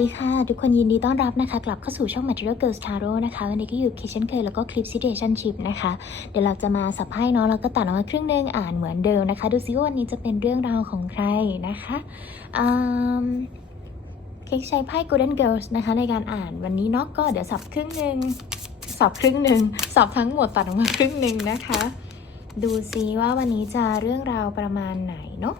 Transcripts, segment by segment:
ดีค่ะ ทุกคนยินดีต้อนรับนะคะ กลับเข้าสู่ช่อง Material Girls Tarot นะคะวันนี้ก็อยู่เคเช่นเคยแล้วก็คลิป Situationship นะคะ เดี๋ยวเราจะมาสับให้เนาะแล้วก็ตัดออกมาครึ่งหนึงอ่านเหมือนเดิมนะคะ ดูซิว่าวันนี้จะเป็นเรื่องราวของใครนะคะอืมเค้กใช้ไพ่ Golden Girls นะคะ ในการอ่านวันนี้เนาะก็เดี๋ยวสับครึ่งหนึ่งสับครึ่งหนึ่งสับทั้งหมดตัดออกมาครึ่งหนึ่งนะคะ ดูซิว่าวันนี้จะเรื่องราวประมาณไหนเนาะ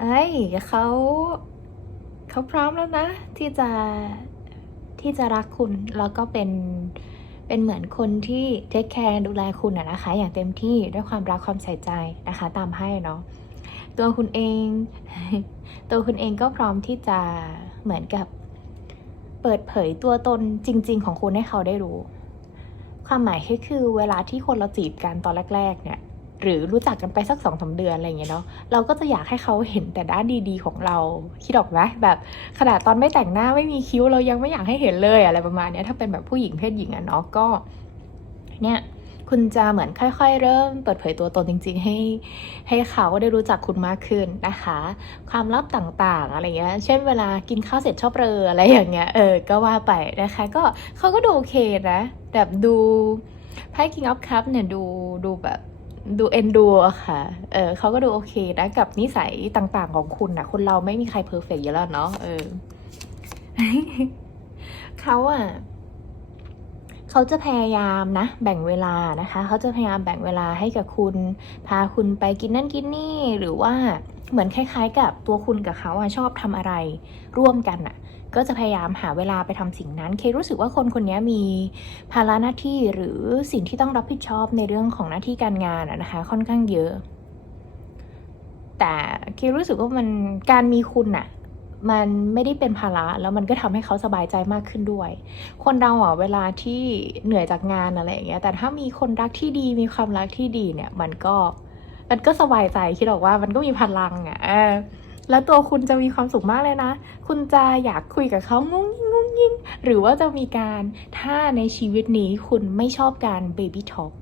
เอ้ยเขาเขาพร้อมแล้วนะ ที่จะที่จะรักคุณแล้วก็เป็นเป็นเหมือนคนที่เทคแคร์ดูแลคุณอะนะคะ อย่างเต็มที่ด้วยความรักความใส่ใจนะคะ ตามให้เนาะตัวคุณเอง ตัวคุณเองก็พร้อมที่จะเหมือนกับ เปิดเผยตัวตนจริง ๆ ของคุณให้เขาได้รู้ ความหมายก็คือเวลาที่คนเราจีบกันตอนแรก ๆ เนี่ย หรือรู้จักกันไปสักสองสาเดือนอะไรเงี้ยเนาะเราก็จะอยากให้เขาเห็นแต่ด้านดีๆ ของเราคิดออกไหมแบบขนาดตอนไม่แต่งหน้าไม่มีคิ้วเรายังไม่อยากให้เห็นเลยอะไรประมาณนี้ถ้าเป็นแบบผู้หญิงเพศหญิงอะเนาะก็เนี่ยคุณจะเหมือนค่อย ๆ เริ่มเปิดเผยตัวตนจริง ๆ ให้ ให้เขาได้รู้จักคุณมากขึ้นนะคะ ความลับต่างๆ อะไรเงี้ย เช่นเวลากินข้าวเสร็จชอบเรออะไรอย่างเงี้ย เออ ก็ว่าไปนะคะ ก็เขาก็ดูโอเคนะ แบบดูไพ่ King of Cup เนี่ยดูดูแบบ ดูเอ็นดูอะค่ะ เออเขาก็ดูโอเคนะกับนิสัยต่างๆของคุณนะคนเราไม่มีใครเพอร์เฟกต์อยู่แล้วเนาะ เออ เขาอะเขาจะพยายามนะ แบ่งเวลานะคะ เขาจะพยายามแบ่งเวลาให้กับคุณ พาคุณไปกินนั่นกินนี่หรือว่า เหมือนคล้ายๆ กับตัวคุณกับเขาอะชอบทำอะไรร่วมกันอะก็จะพยายามหาเวลาไปทำสิ่งนั้น เครู้สึกว่าคนคนนี้มีภาระหน้าที่หรือสิ่งที่ต้องรับผิดชอบในเรื่องของหน้าที่การงานอะนะคะ ค่อนข้างเยอะ แต่เครู้สึกว่ามันการมีคุณอะมันไม่ได้เป็นภาระแล้วมันก็ทำให้เขาสบายใจมากขึ้นด้วย คนเราอะเวลาที่เหนื่อยจากงานอะไรอย่างเงี้ย แต่ถ้ามีคนรักที่ดีมีความรักที่ดีเนี่ย มันก็ มันก็สบายใจคิดออกว่ามันก็มีพลังอะแล้วตัวคุณจะมีความสุขมากเลยนะ คุณจะอยากคุยกับเขางุ้งยิงงุ้งยิง หรือว่าจะมีการถ้าในชีวิตนี้คุณไม่ชอบการ baby talk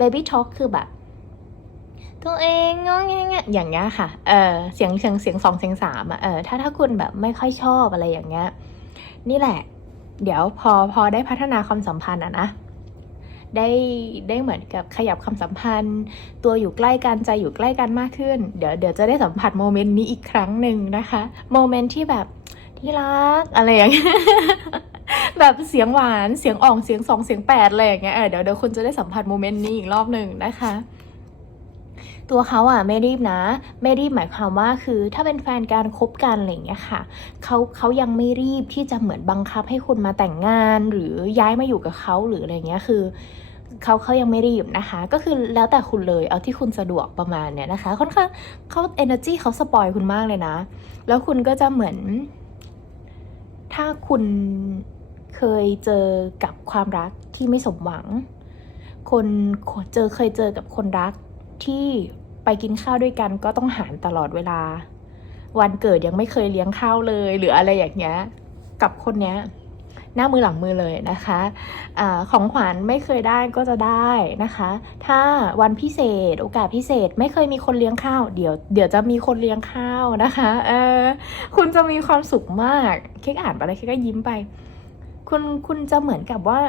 baby talk คือแบบ ตัวเองงงงงอะอย่างเงี้ยค่ะ เออเสียงเสียงเสียงสองเสียงสามอะเออ ถ้าถ้าคุณแบบไม่ค่อยชอบอะไรอย่างเงี้ย นี่แหละ เดี๋ยวพอพอได้พัฒนาความสัมพันธ์อะนะ ได้ได้เหมือนกับขยับความสัมพันธ์ ตัวอยู่ใกล้กันใจอยู่ใกล้กันมากขึ้น เดี๋ยวเดี๋ยวจะได้สัมผัสโมเมนต์นี้อีกครั้งหนึ่งนะคะโมเมนต์ที่แบบที่รักอะไรอย่างเงี้ยแบบเสียงหวานเสียงอ่องเสียงสองเสียงแปดอะไรอย่างเงี้ยเดี๋ยวเดี๋ยวคุณจะได้สัมผัสโมเมนต์นี้อีกรอบหนึ่งนะคะตัวเขาอะไม่รีบนะ ไม่รีบหมายความว่าคือถ้าเป็นแฟนการคบกันอะไรอย่างเงี้ยค่ะเขาเขายังไม่รีบที่จะเหมือนบังคับให้คุณมาแต่งงาน หรือย้ายมาอยู่กับเขาหรืออะไรเงี้ยคือ เขาเขายังไม่รีบนะคะ ก็คือแล้วแต่คุณเลยเอาที่คุณสะดวกประมาณเนี้ยนะคะ ค่อนข้างเขา energy เขาสปอยคุณมากเลยนะ แล้วคุณก็จะเหมือน ถ้าคุณเคยเจอกับความรักที่ไม่สมหวัง คนเจอเคยเจอกับคนรักที่ไปกินข้าวด้วยกันก็ต้องหารตลอดเวลา วันเกิดยังไม่เคยเลี้ยงข้าวเลย หรืออะไรอย่างเงี้ย กับคนเนี้ย หน้ามือหลังมือเลยนะคะอาของขวัญไม่เคยได้ก็จะได้นะคะ ถ้าวันพิเศษโอกาสพิเศษ ไม่เคยมีคนเลี้ยงข้าวเดี๋ยวเดี๋ยวจะมีคนเลี้ยงข้าวนะคะเออคุณจะมีความสุขมากเค้กอ่านไปแล้วเค้กก็ยิ้มไป คุณคุณจะเหมือนกับว่า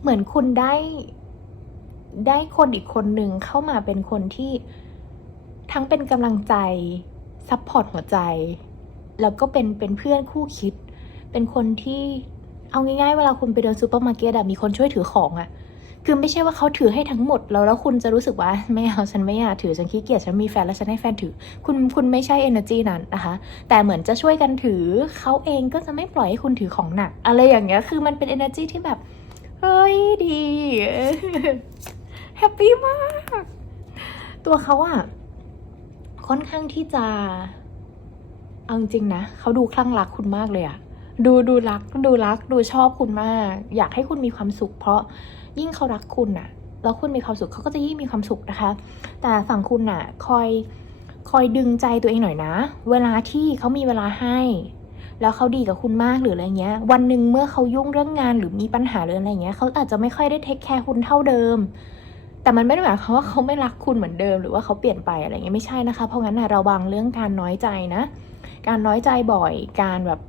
เหมือนคุณได้ได้คนอีกคนหนึ่งเข้ามาเป็นคนที่ทั้งเป็นกำลังใจซัพพอร์ตหัวใจ แล้วก็เป็นเป็นเพื่อนคู่คิด เป็นคนที่เอาง่ายๆ เวลาคุณไปเดินซูเปอร์มาร์เก็ตอะมีคนช่วยถือของอะคือไม่ใช่ว่าเขาถือให้ทั้งหมดแล้วแล้วคุณจะรู้สึกว่าไม่เอาฉันไม่อยากถือฉันขี้เกียจฉันมีแฟนแล้วฉันให้แฟนถือ คุณคุณไม่ใช่ energy นั้นนะคะ แต่เหมือนจะช่วยกันถือเขาเองก็จะไม่ปล่อยให้คุณถือของหนัก อะไรอย่างเงี้ยคือมันเป็น energy ที่แบบเฮ้ยดีแฮปปี้มาก ตัวเขาอะค่อนข้างที่จะเอาจริงนะเขาดูคลั่งรักคุณมากเลยอะ ดูดูรักดูรักดูชอบคุณมาก อยากให้คุณมีความสุข เพราะยิ่งเขารักคุณน่ะ แล้วคุณมีความสุขเขาก็จะยิ่งมีความสุขนะคะ แต่ฝั่งคุณน่ะ คอยคอยดึงใจตัวเองหน่อยนะ เวลาที่เขามีเวลาให้ แล้วเขาดีกับคุณมากหรืออะไรเงี้ย วันหนึ่งเมื่อเขายุ่งเรื่องงานหรือมีปัญหาหรืออะไรเงี้ยเขาอาจจะไม่ค่อยได้เทคแคร์คุณเท่าเดิม แต่มันไม่ได้หมายความว่าเขาไม่รักคุณเหมือนเดิม หรือว่าเขาเปลี่ยนไปอะไรเงี้ยไม่ใช่นะคะ เพราะงั้นนะเระวังเรื่องการน้อยใจนะ การน้อยใจบ่อย การแบบ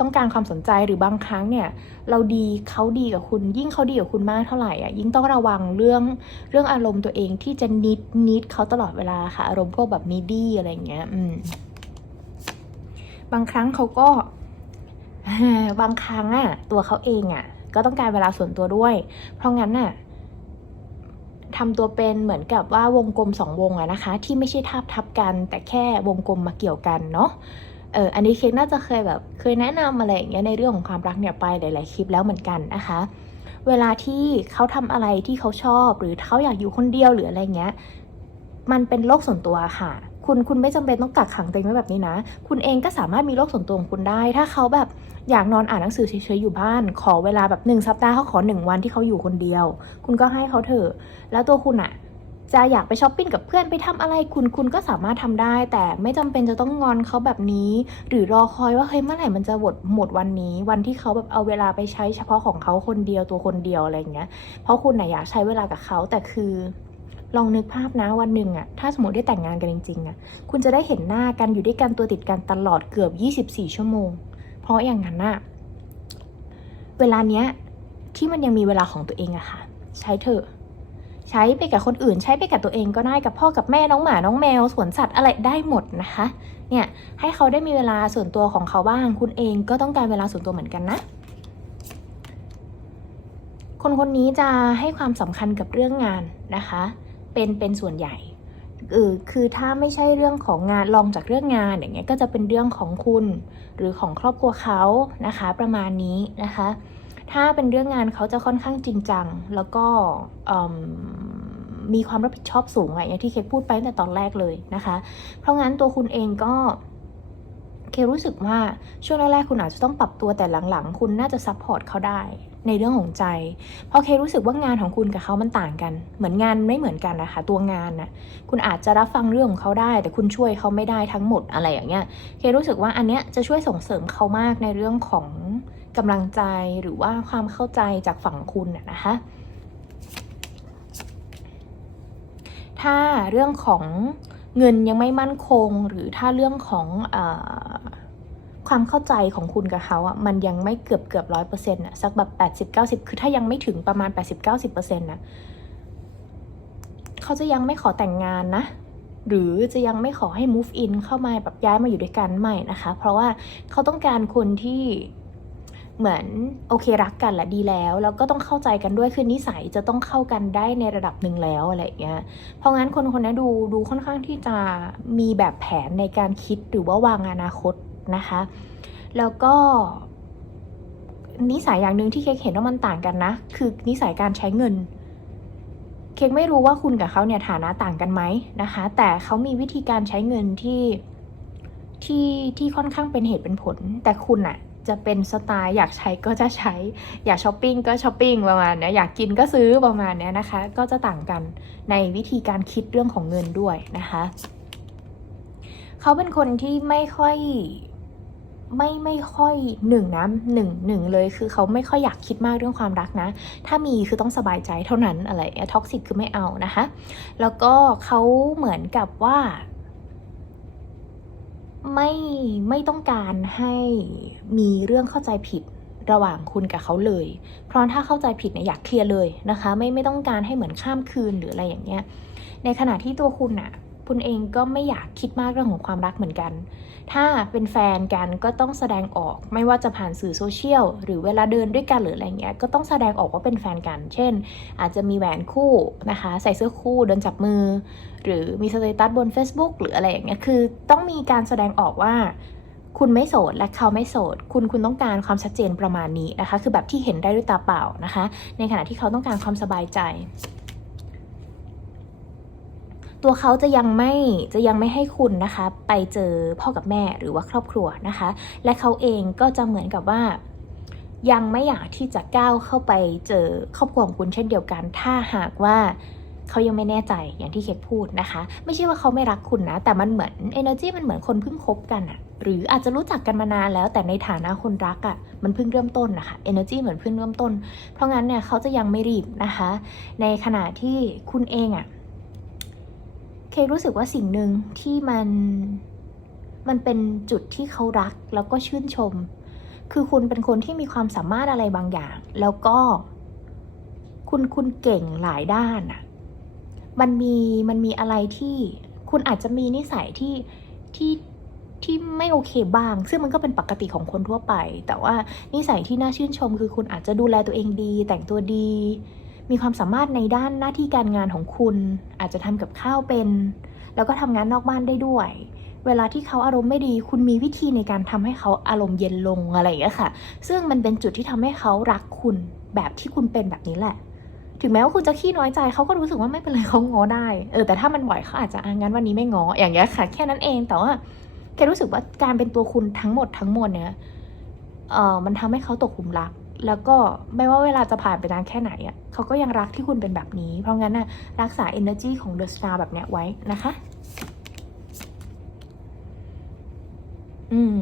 ต้องการความสนใจหรือบางครั้งเนี่ย เราดีเขาดีกับคุณ ยิ่งเขาดีกับคุณมากเท่าไหร่อะยิ่งต้องระวังเรื่องเรื่องอารมณ์ตัวเองที่จะนิดนิดเขาตลอดเวลาค่ะอารมณ์พวกแบบนีดี้อะไรเงี้ยอืมบางครั้งเขาก็บางครั้งอะ ตัวเขาเองอะ ก็ต้องการเวลาส่วนตัวด้วย เพราะงั้นน่ะทำตัวเป็นเหมือนกับว่าวงกลมสองวงอะนะคะ ที่ไม่ใช่ทับทับกัน แต่แค่วงกลมมาเกี่ยวกันเนาะ เอออันนี้เค้กน่าจะเคยแบบเคยแนะนำอะไรอย่างเงี้ยในเรื่องของความรักเนี่ยไปหลาย ๆ คลิปแล้วเหมือนกันนะคะ เวลาที่เขาทำอะไรที่เขาชอบ หรือเขาอยากอยู่คนเดียวหรืออะไรเงี้ย มันเป็นโลกส่วนตัวค่ะ คุณคุณไม่จำเป็นต้องกักขังตัวเองไว้แบบนี้นะ คุณเองก็สามารถมีโลกส่วนตัวของคุณได้ ถ้าเขาแบบอยากนอนอ่านหนังสือเฉยๆอยู่บ้าน ขอเวลาแบบหนึ่งสัปดาห์เขาขอหนึ่งวันที่เขาอยู่คนเดียว คุณก็ให้เขาเถอะแล้วตัวคุณอะ จะอยากไปช้อปปิ้งกับเพื่อนไปทำอะไรคุณคุณก็สามารถทำได้ แต่ไม่จำเป็นจะต้องงอนเขาแบบนี้ หรือรอคอยว่าเฮ้ยเมื่อไหร่มันจะหมดหมดวันนี้ วันที่เขาแบบเอาเวลาไปใช้เฉพาะของเขาคนเดียวตัวคนเดียวอะไรอย่างเงี้ย เพราะคุณน่ะอยากใช้เวลากับเขาแต่คือลองนึกภาพนะวันหนึ่งอะถ้าสมมติได้แต่งงานกันจริงๆอะคุณจะได้เห็นหน้ากันอยู่ด้วยกันตัวติดกันตลอดเกือบ 24 ชั่วโมง เพราะอย่างนั้นอะเวลาเนี้ยที่มันยังมีเวลาของตัวเองอะค่ะ ใช้เถอะ ใช้ไปกับคนอื่น ใช้ไปกับตัวเองก็ได้กับพ่อกับแม่น้องหมาน้องแมวสวนสัตว์อะไรได้หมดนะคะเนี่ยให้เขาได้มีเวลาส่วนตัวของเขาบ้าง คุณเองก็ต้องการเวลาส่วนตัวเหมือนกันนะ คนคนนี้จะให้ความสำคัญกับเรื่องงานนะคะ เป็นเป็นส่วนใหญ่เออคือถ้าไม่ใช่เรื่องของงานลองจากเรื่องงานอย่างเงี้ยก็จะเป็นเรื่องของคุณ หรือของครอบครัวเขานะคะ ประมาณนี้นะคะ ถ้าเป็นเรื่องงานเขาจะค่อนข้างจริงจัง แล้วก็มมีความรับผิดชอบสูงอะอย่างที่เคพูดไปตั้งแต่ตอนแรกเลยนะคะ เพราะงั้นตัวคุณเองก็เครู้สึกว่าช่วงแรกๆคุณอาจจะต้องปรับตัวแต่หลังๆ คุณน่าจะซัพพอร์ตเขาได้ในเรื่องของใจ เพราะเครู้สึกว่างานของคุณกับเขามันต่างกัน เหมือนงานไม่เหมือนกันนะคะ ตัวงานน่ะคุณอาจจะรับฟังเรื่องของเขาได้ แต่คุณช่วยเขาไม่ได้ทั้งหมดอะไรอย่างเงี้ย เครู้สึกว่าอันเนี้ยจะช่วยส่งเสริมเขามากในเรื่องของ กำลังใจหรือว่าความเข้าใจจากฝั่งคุณน่ะนะคะถ้าเรื่องของเงินยังไม่มั่นคง หรือถ้าเรื่องของอความเข้าใจของคุณกับเขาอะมันยังไม่เกือบเกือบร้อยเปอร์เซ็นต์อะสักแบบแปดสิบเก้าสิบคือถ้ายังไม่ถึงประมาณแปดสิบเก้าสิบเปอร์เซ็นต์นะเขาจะยังไม่ขอแต่งงานนะ หรือจะยังไม่ขอให้ move in เข้ามาแบบย้ายมาอยู่ด้วยกันไม่นะคะ เพราะว่าเขาต้องการคนที่ เหมือนโอเครักกันแหละดีแล้ว แล้วก็ต้องเข้าใจกันด้วยคือนิสัยจะต้องเข้ากันได้ในระดับหนึ่งแล้วอะไรอย่างเงี้ยเพราะงั้นคนคนนี้ดูดูค่อนข้างที่จะมีแบบแผนในการคิดหรือว่าวางอนาคตนะคะ แล้วก็นิสัยอย่างหนึ่งที่เค้กเห็นว่ามันต่างกันนะ คือนิสัยการใช้เงิน เค้กไม่รู้ว่าคุณกับเขาเนี่ยฐานะต่างกันไหมนะคะ แต่เขามีวิธีการใช้เงินที่ที่ที่ค่อนข้างเป็นเหตุเป็นผล แต่คุณอะ จะเป็นสไตล์อยากใช้ก็จะใช้ อยากช้อปปิ้งก็ช้อปปิ้งประมาณเนี้ยอยากกินก็ซื้อประมาณเนี้ยนะคะ ก็จะต่างกันในวิธีการคิดเรื่องของเงินด้วยนะคะ เขาเป็นคนที่ไม่ค่อยไม่ไม่ค่อยหนึ่งนะหนึ่งหนึ่งเลยคือเขาไม่ค่อยอยากคิดมากเรื่องความรักนะ ถ้ามีคือต้องสบายใจเท่านั้นอะไรท็อกซิกคือไม่เอานะคะ แล้วก็เขาเหมือนกับว่า ไม่ไม่ต้องการให้มีเรื่องเข้าใจผิดระหว่างคุณกับเขาเลย เพราะถ้าเข้าใจผิดเนี่ยอยากเคลียร์เลยนะคะ ไม่ไม่ต้องการให้เหมือนข้ามคืนหรืออะไรอย่างเงี้ย ในขณะที่ตัวคุณอะ คุณเองก็ไม่อยากคิดมากเรื่องของความรักเหมือนกัน ถ้าเป็นแฟนกันก็ต้องแสดงออก ไม่ว่าจะผ่านสื่อโซเชียลหรือเวลาเดินด้วยกันหรืออะไรเงี้ย ก็ต้องแสดงออกว่าเป็นแฟนกัน เช่น อาจจะมีแหวนคู่นะคะ ใส่เสื้อคู่เดินจับมือ หรือมีสเตตัสบน Facebook หรืออะไรอย่างเงี้ย คือต้องมีการแสดงออกว่าคุณไม่โสดและเขาไม่โสด คุณคุณต้องการความชัดเจนประมาณนี้นะคะ คือแบบที่เห็นได้ด้วยตาเปล่านะคะ ในขณะที่เขาต้องการความสบายใจ ตัวเขาจะยังไม่จะยังไม่ให้คุณนะคะ ไปเจอพ่อกับแม่หรือว่าครอบครัวนะคะ และเขาเองก็จะเหมือนกับว่า ยังไม่อยากที่จะก้าวเข้าไปเจอครอบครัวของคุณเช่นเดียวกัน ถ้าหากว่าเขายังไม่แน่ใจอย่างที่เคกพูดนะคะ ไม่ใช่ว่าเขาไม่รักคุณนะ แต่มันเหมือน energy มันเหมือนคนเพิ่งคบกันอะหรืออาจจะรู้จักกันมานานแล้ว แต่ในฐานะคนรักอะมันเพิ่งเริ่มต้นนะคะ energy เหมือนเพิ่งเริ่มต้น เพราะงั้นเนี่ยเขาจะยังไม่รีบนะคะ ในขณะที่คุณเองอะ เครู้สึกว่าสิ่งหนึ่งที่มันมันเป็นจุดที่เขารักแล้วก็ชื่นชม คือคุณเป็นคนที่มีความสามารถอะไรบางอย่าง แล้วก็ คุณคุณเก่งหลายด้านอะมันมีมันมีอะไรที่คุณอาจจะมีนิสัยที่ที่ที่ไม่โอเคบ้าง ซึ่งมันก็เป็นปกติของคนทั่วไป แต่ว่านิสัยที่น่าชื่นชม คือคุณอาจจะดูแลตัวเองดี แต่งตัวดี มีความสามารถในด้านหน้าที่การงานของคุณ อาจจะทำกับข้าวเป็น แล้วก็ทำงานนอกบ้านได้ด้วย เวลาที่เขาอารมณ์ไม่ดี คุณมีวิธีในการทำให้เขาอารมณ์เย็นลงอะไรอย่างเงี้ยค่ะ ซึ่งมันเป็นจุดที่ทำให้เขารักคุณแบบที่คุณเป็นแบบนี้แหละ ถึงแม้ว่าคุณจะขี้น้อยใจเขาก็รู้สึกว่าไม่เป็นไรเขาง้อได้ เออแต่ถ้ามันไหวเขาอาจจะอะงั้นวันนี้ไม่ง้ออย่างเงี้ยค่ะ แค่นั้นเองแต่ว่าแค่รู้สึกว่าการเป็นตัวคุณทั้งหมดทั้งมวลเนี่ยเออมันทำให้เขาตกหลุมรัก แล้วก็ไม่ว่าเวลาจะผ่านไปนานแค่ไหนอะเขาก็ยังรักที่คุณเป็นแบบนี้ เพราะงั้นน่ะรักษา energy ของ The Star แบบเนี้ยไว้นะคะ อืม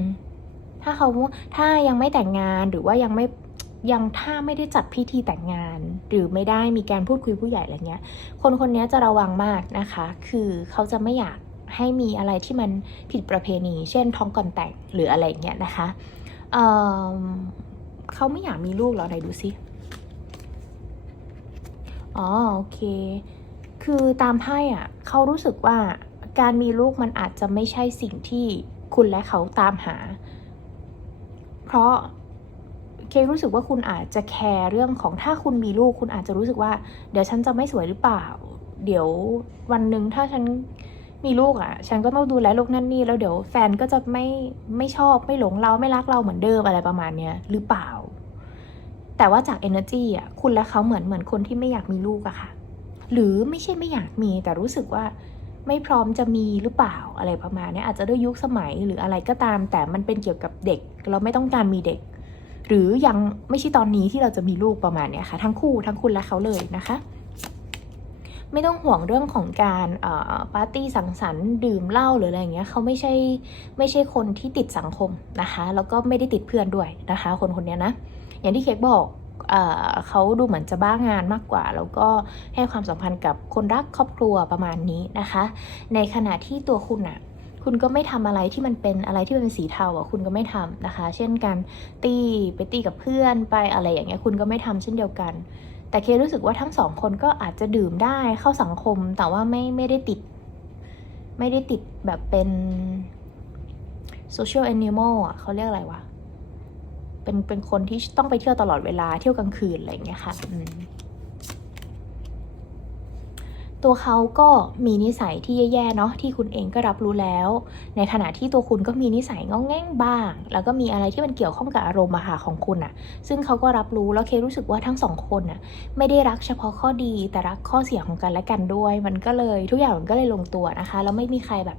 ถ้าเขาถ้ายังไม่แต่งงานหรือว่ายังไม่ยังถ้าไม่ได้จัดพิธีแต่งงาน หรือไม่ได้มีการพูดคุยผู้ใหญ่อะไรเงี้ย คนคนนี้จะระวังมากนะคะ คือเขาจะไม่อยากให้มีอะไรที่มันผิดประเพณี เช่นท้องก่อนแต่งหรืออะไรเงี้ยนะคะเอิ่ม เขาไม่อยากมีลูกเหรอไหนดูซิอ๋อโอเค คือตามไพ่อะเขารู้สึกว่าการมีลูกมันอาจจะไม่ใช่สิ่งที่คุณและเขาตามหา เพราะเครู้สึกว่าคุณอาจจะแคร์เรื่องของถ้าคุณมีลูก คุณอาจจะรู้สึกว่า เดี๋ยวฉันจะไม่สวยหรือเปล่า เดี๋ยววันหนึ่งถ้าฉันมีลูกอะ ฉันก็ต้องดูแลลูกนั่นนี่แล้วเดี๋ยวแฟนก็จะไม่ไม่ชอบไม่หลงเราไม่รักเราเหมือนเดิมอะไรประมาณเนี้ยหรือเปล่า แต่ว่าจาก energy อะคุณและเขาเหมือนเหมือนคนที่ไม่อยากมีลูกอะค่ะ หรือไม่ใช่ไม่อยากมีแต่รู้สึกว่าไม่พร้อมจะมีหรือเปล่าอะไรประมาณนี้อาจจะด้วยยุคสมัยหรืออะไรก็ตาม แต่มันเป็นเกี่ยวกับเด็ก เราไม่ต้องการมีเด็ก หรือยังไม่ใช่ตอนนี้ที่เราจะมีลูกประมาณเนี้ยค่ะ ทั้งคู่ทั้งคุณและเขาเลยนะคะ ไม่ต้องห่วงเรื่องของการปาร์ตี้สังสรรค์ดื่มเหล้าหรืออะไรอย่างเงี้ยเขาไม่ใช่ไม่ใช่คนที่ติดสังคมนะคะ แล้วก็ไม่ได้ติดเพื่อนด้วยนะคะ คนคนนี้นะ อย่างที่เค้กบอกเอเขาดูเหมือนจะบ้างานมากกว่า แล้วก็ให้ความสัมพันธ์กับคนรักครอบครัวประมาณนี้นะคะ ในขณะที่ตัวคุณอะคุณก็ไม่ทำอะไรที่มันเป็นอะไรที่มันเป็นสีเทาอะคุณก็ไม่ทำนะคะ เช่นการตีไปตีกับเพื่อนไปอะไรอย่างเงี้ยคุณก็ไม่ทำเช่นเดียวกัน แต่เครู้สึกว่าทั้งสองคนก็อาจจะดื่มได้เข้าสังคม แต่ว่าไม่ไม่ได้ติด ไม่ได้ติดแบบเป็น social animal อะเขาเรียกอะไรวะ เป็นเป็นคนที่ต้องไปเที่ยวตลอดเวลาเที่ยวกลางคืนอะไรอย่างเงี้ยค่ะตัวเขาก็มีนิสัยที่แย่ๆเนาะที่คุณเองก็รับรู้แล้ว ในขณะที่ตัวคุณก็มีนิสัยงองแง่งบ้าง แล้วก็มีอะไรที่มันเกี่ยวข้องกับอารมณ์อะค่ะของคุณอะซึ่งเขาก็รับรู้แล้วเครู้สึกว่าทั้งสองคนอะไม่ได้รักเฉพาะข้อดีแต่รักข้อเสียของกันและกันด้วย มันก็เลยทุกอย่างมันก็เลยลงตัวนะคะแล้วไม่มีใครแบบ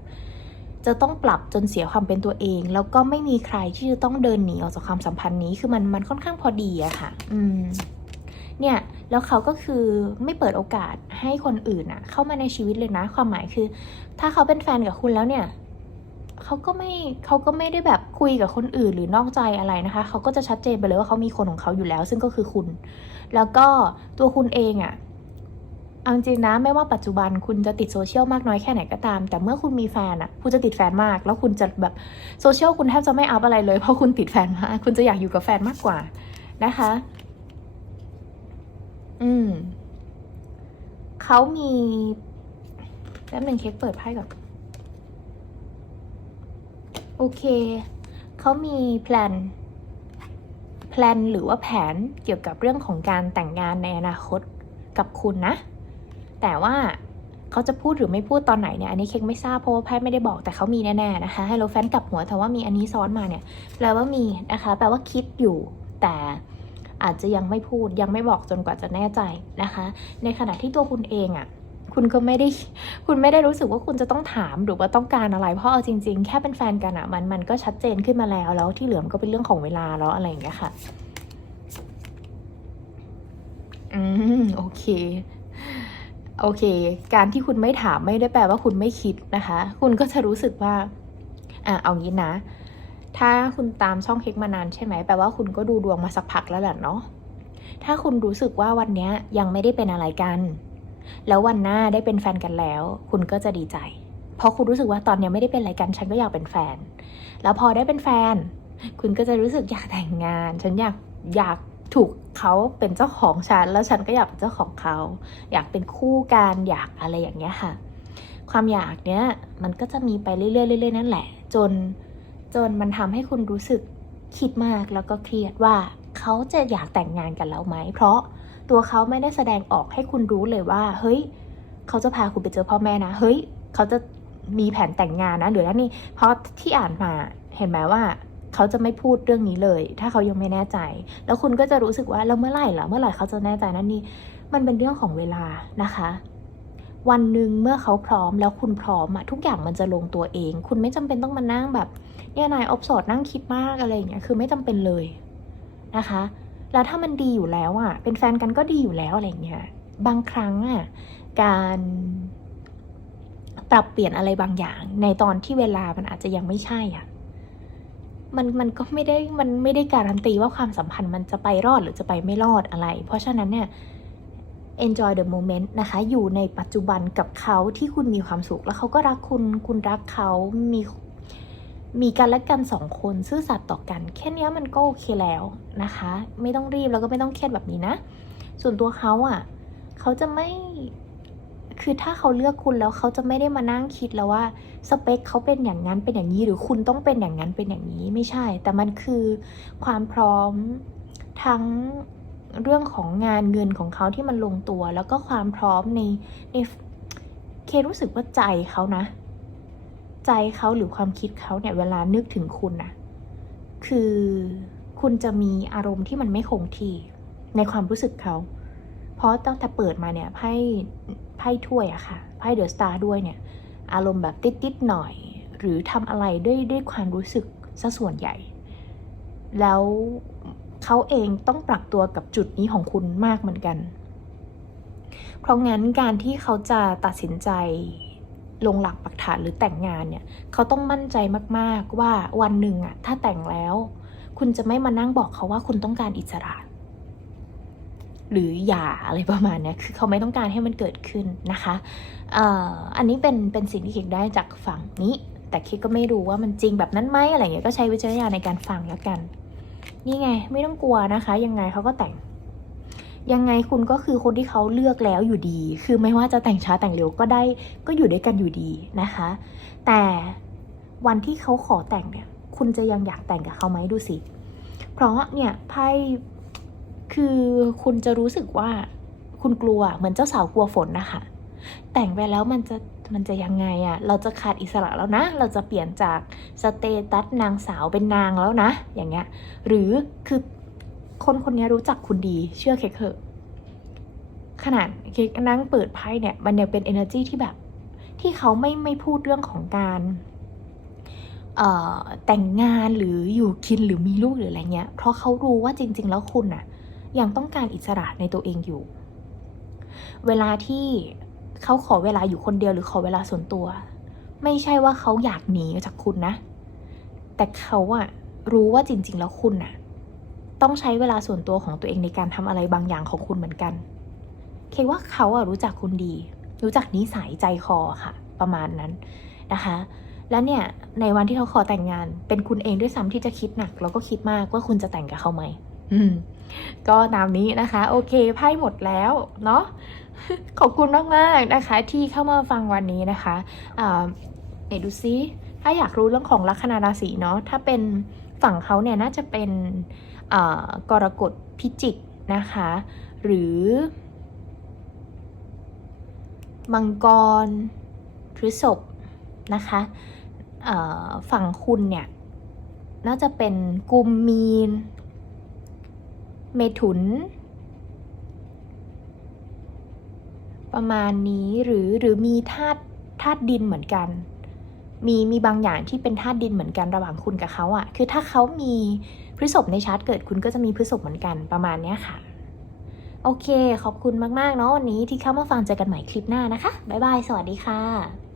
จะต้องปรับจนเสียความเป็นตัวเอง แล้วก็ไม่มีใครที่จะต้องเดินหนีออกจากความสัมพันธ์นี้คือมันมันค่อนข้างพอดีอะค่ะ อืมเนี่ยแล้วเขาก็คือไม่เปิดโอกาสให้คนอื่นอะเข้ามาในชีวิตเลยนะ ความหมายคือ ถ้าเขาเป็นแฟนกับคุณแล้วเนี่ยเขาก็ไม่เขาก็ไม่ได้แบบคุยกับคนอื่นหรือนอกใจอะไรนะคะ เขาก็จะชัดเจนไปเลยว่าเขามีคนของเขาอยู่แล้ว ซึ่งก็คือคุณ แล้วก็ตัวคุณเองอะ เอาจริงนะไม่ว่าปัจจุบันคุณจะติดโซเชียลมากน้อยแค่ไหนก็ตาม แต่เมื่อคุณมีแฟนอะคุณจะติดแฟนมาก แล้วคุณจะแบบโซเชียลคุณแทบจะไม่อัพอะไรเลยเพราะคุณติดแฟนมากคุณจะอยากอยู่กับแฟนมากกว่านะคะ อืมเขามีแป๊บนึงเค้กเปิดไพ่ก่อนโอเคเขามีแพลนแพลนหรือว่าแผนเกี่ยวกับเรื่องของการแต่งงานในอนาคตกับคุณนะ แต่ว่าเขาจะพูดหรือไม่พูดตอนไหนเนี่ยอันนี้เค้กไม่ทราบเพราะว่าไพ่ไม่ได้บอกแต่เขามีแน่ๆนะคะให้เราแฟนกลับหัวแต่ว่ามีอันนี้ซ้อนมาเนี่ยแปลว่ามีนะคะแปลว่าคิดอยู่ แต่อาจจะยังไม่พูดยังไม่บอกจนกว่าจะแน่ใจนะคะ ในขณะที่ตัวคุณเองอะ่ะคุณก็ไม่ได้คุณไม่ได้รู้สึกว่าคุณจะต้องถามหรือว่าต้องการอะไร เพราะเอาจริง ๆ แค่เป็นแฟนกันอะ่ะมันมันก็ชัดเจนขึ้นมาแล้ว แล้วที่เหลือมันก็เป็นเรื่องของเวลาแล้วอะไรอย่างเงี้ยค่ะอืมโอเค โอเค การที่คุณไม่ถามไม่ได้แปลว่าคุณไม่คิดนะคะ คุณก็จะรู้สึกว่า อะเอางี้นะ ถ้าคุณตามช่องเค้กมานานใช่ไหมแปลว่าคุณก็ดูดวงมาสักพักแล้วแหละเนาะ ถ้าคุณรู้สึกว่าวันนี้ยังไม่ได้เป็นอะไรกัน แล้ววันหน้าได้เป็นแฟนกันแล้ว คุณก็จะดีใจ เพราะคุณรู้สึกว่าตอนนี้ไม่ได้เป็นอะไรกัน ฉันก็อยากเป็นแฟน แล้วพอได้เป็นแฟน คุณก็จะรู้สึกอยากแต่งงาน ฉันอยากอยาก ถูกเขาเป็นเจ้าของฉัน แล้วฉันก็อยากเป็นเจ้าของเขา อยากเป็นคู่กันอยากอะไรอย่างเงี้ยค่ะ ความอยากเนี้ยมันก็จะมีไปเรื่อยๆเรื่อยๆนั่นแหละ จนจนมันทำให้คุณรู้สึกคิดมากแล้วก็เครียดว่าเขาจะอยากแต่งงานกันแล้วไหม เพราะตัวเขาไม่ได้แสดงออกให้คุณรู้เลยว่า เฮ้ย เขาจะพาคุณไปเจอพ่อแม่นะ เฮ้ย เขาจะมีแผนแต่งงานนะหรือนั่นนี่ เพราะที่อ่านมาเห็นไหมว่า เขาจะไม่พูดเรื่องนี้เลย ถ้าเขายังไม่แน่ใจ แล้วคุณก็จะรู้สึกว่าแล้วเมื่อไหร่ล่ะเมื่อไหร่เขาจะแน่ใจนั่นนี่มันเป็นเรื่องของเวลานะคะ วันหนึ่งเมื่อเขาพร้อมแล้วคุณพร้อมอะทุกอย่างมันจะลงตัวเอง คุณไม่จำเป็นต้องมานั่งแบบเนี่ยนายออฟโสดนั่งคิดมากอะไรอย่างเงี้ยคือไม่จำเป็นเลยนะคะ แล้วถ้ามันดีอยู่แล้วอะเป็นแฟนกันก็ดีอยู่แล้วอะไรอย่างเงี้ยบางครั้งอะการปรับเปลี่ยนอะไรบางอย่าง ในตอนที่เวลามันอาจจะยังไม่ใช่อะ มันมันก็ไม่ได้มันไม่ได้การันตีว่าความสัมพันธ์มันจะไปรอดหรือจะไปไม่รอดอะไร เพราะฉะนั้นเนี่ย enjoy the moment นะคะ อยู่ในปัจจุบันกับเขาที่คุณมีความสุข แล้วเขาก็รักคุณ คุณรักเขามีมีกันและกันสองคนซื่อสัตย์ต่อกัน แค่นี้มันก็โอเคแล้วนะคะ ไม่ต้องรีบแล้วก็ไม่ต้องเครียดแบบนี้นะ ส่วนตัวเขาอะ เขาจะไม่ คือถ้าเขาเลือกคุณแล้วเขาจะไม่ได้มานั่งคิดแล้วว่าสเปคเขาเป็นอย่างนั้นเป็นอย่างนี้ หรือคุณต้องเป็นอย่างนั้นเป็นอย่างนี้ไม่ใช่ แต่มันคือความพร้อมทั้งเรื่องของงานเงินของเขาที่มันลงตัว แล้วก็ความพร้อมในในเครู้สึกว่าใจเขานะ ใจเขาหรือความคิดเขาเนี่ยเวลานึกถึงคุณนะคือคุณจะมีอารมณ์ที่มันไม่คงที่ในความรู้สึกเขา เพราะตั้งแต่เปิดมาเนี่ยไพ่ไพ่ถ้วยอะค่ะไพ่เดอะสตาร์ด้วยเนี่ยอารมณ์แบบติดๆหน่อย หรือทำอะไรด้วยด้วยความรู้สึกซะส่วนใหญ่ แล้วเขาเองต้องปรับตัวกับจุดนี้ของคุณมากเหมือนกัน เพราะงั้นการที่เขาจะตัดสินใจลงหลักปักฐานหรือแต่งงานเนี่ยเขาต้องมั่นใจมากๆว่าวันหนึ่งอะถ้าแต่งแล้ว คุณจะไม่มานั่งบอกเขาว่าคุณต้องการอิสระ หรือหย่าอะไรประมาณนี้คือเขาไม่ต้องการให้มันเกิดขึ้นนะคะอ่าอันนี้เป็นเป็นสิ่งที่คิดได้จากฝั่งนี้ แต่คิดก็ไม่รู้ว่ามันจริงแบบนั้นไหมอะไรเงี้ยก็ใช้วิจารณญาณในการฟังแล้วกัน นี่ไงไม่ต้องกลัวนะคะ ยังไงเขาก็แต่ง ยังไงคุณก็คือคนที่เขาเลือกแล้วอยู่ดี คือไม่ว่าจะแต่งช้าแต่งเร็วก็ได้ก็อยู่ด้วยกันอยู่ดีนะคะ แต่วันที่เขาขอแต่งเนี่ย คุณจะยังอยากแต่งกับเขาไหมดูสิเพราะเนี่ยไพ่ คือคุณจะรู้สึกว่าคุณกลัวเหมือนเจ้าสาวกลัวฝนนะคะแต่งไปแล้วมันจะมันจะยังไงอะเราจะขาดอิสระแล้วนะ เราจะเปลี่ยนจากสเตตัสนางสาวเป็นนางแล้วนะ อย่างเงี้ย หรือคือคนคนนี้รู้จักคุณดี เชื่อเค้กเถอะขนาดเค้กนั่งเปิดไพ่เนี่ย มันยังเป็น energy ที่แบบ ที่เขาไม่ไม่พูดเรื่องของการแต่งงานหรืออยู่กินหรือมีลูกหรืออะไรเงี้ย เพราะเขารู้ว่าจริง ๆ แล้วคุณน่ะ ยังต้องการอิสระในตัวเองอยู่ เวลาที่เขาขอเวลาอยู่คนเดียวหรือขอเวลาส่วนตัว ไม่ใช่ว่าเขาอยากหนีจากคุณนะ แต่เขาอะรู้ว่าจริง ๆ แล้วคุณน่ะต้องใช้เวลาส่วนตัวของตัวเองในการทำอะไรบางอย่างของคุณเหมือนกัน เคว่าเขาอะรู้จักคุณดี รู้จักนิสัยใจคอค่ะ ประมาณนั้นนะคะ แล้วเนี่ยในวันที่เขาขอแต่งงาน เป็นคุณเองด้วยซ้ำที่จะคิดหนัก แล้วก็คิดมากว่าคุณจะแต่งกับเขาไหม ก็ตามนี้นะคะ โอเคไพ่หมดแล้วเนาะขอบคุณมากๆนะคะ ที่เข้ามาฟังวันนี้นะคะอ่าเดี๋ยวดูซิถ้าอยากรู้เรื่องของลัคนาราศีเนาะถ้าเป็นฝั่งเขาเนี่ยน่าจะเป็นกรกฎพิจิกนะคะ หรือมังกรพฤษภนะคะฝั่งคุณเนี่ยน่าจะเป็นกุมมีน เมถุน ประมาณนี้หรือหรือมีธาตุธาตุดินเหมือนกัน มีมีบางอย่างที่เป็นธาตุดินเหมือนกันระหว่างคุณกับเขาอะคือถ้าเขามีพฤษภในชาร์ตเกิดคุณก็จะมีพฤษภเหมือนกันประมาณเนี้ยค่ะ โอเค ขอบคุณมาก ๆ เนาะวันนี้ที่เข้ามาฟังเจอกันใหม่คลิปหน้านะคะ บ๊ายบาย สวัสดีค่ะ